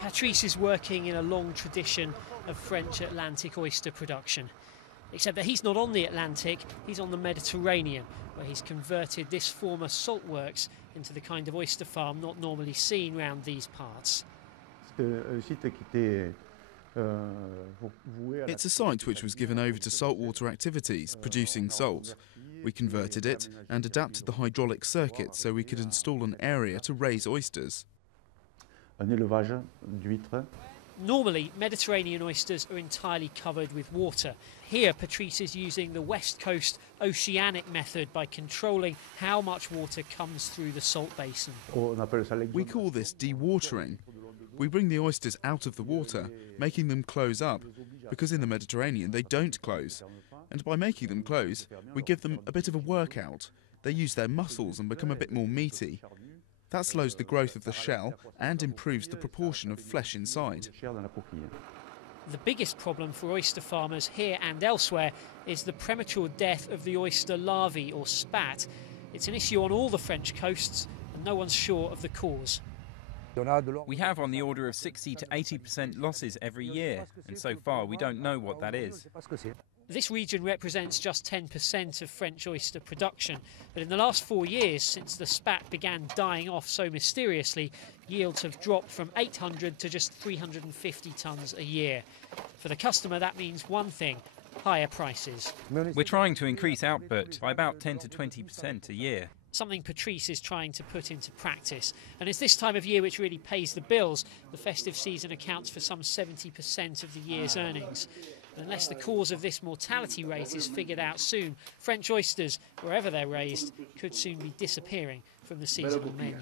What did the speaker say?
Patrice is working in a long tradition of French Atlantic oyster production. Except that he's not on the Atlantic, he's on the Mediterranean, where he's converted this former salt works into the kind of oyster farm not normally seen round these parts. It's a site which was given over to saltwater activities, producing salt. We converted it and adapted the hydraulic circuit so we could install an area to raise oysters. Normally, Mediterranean oysters are entirely covered with water. Here, Patrice is using the West Coast oceanic method by controlling how much water comes through the salt basin. We call this dewatering. We bring the oysters out of the water, making them close up, because in the Mediterranean they don't close. And by making them close, we give them a bit of a workout. They use their muscles and become a bit more meaty. That slows the growth of the shell and improves the proportion of flesh inside. The biggest problem for oyster farmers here and elsewhere is the premature death of the oyster larvae, or spat. It's an issue on all the French coasts, and no one's sure of the cause. We have on the order of 60 to 80% losses every year, and so far we don't know what that is. This region represents just 10% of French oyster production, but in the last 4 years, since the spat began dying off so mysteriously, yields have dropped from 800 to just 350 tonnes a year. For the customer, that means one thing: higher prices. We're trying to increase output by about 10 to 20% a year. Something Patrice is trying to put into practice. And it's this time of year which really pays the bills. The festive season accounts for some 70% of the year's earnings. Unless the cause of this mortality rate is figured out soon, French oysters, wherever they're raised, could soon be disappearing from the seasonal menu.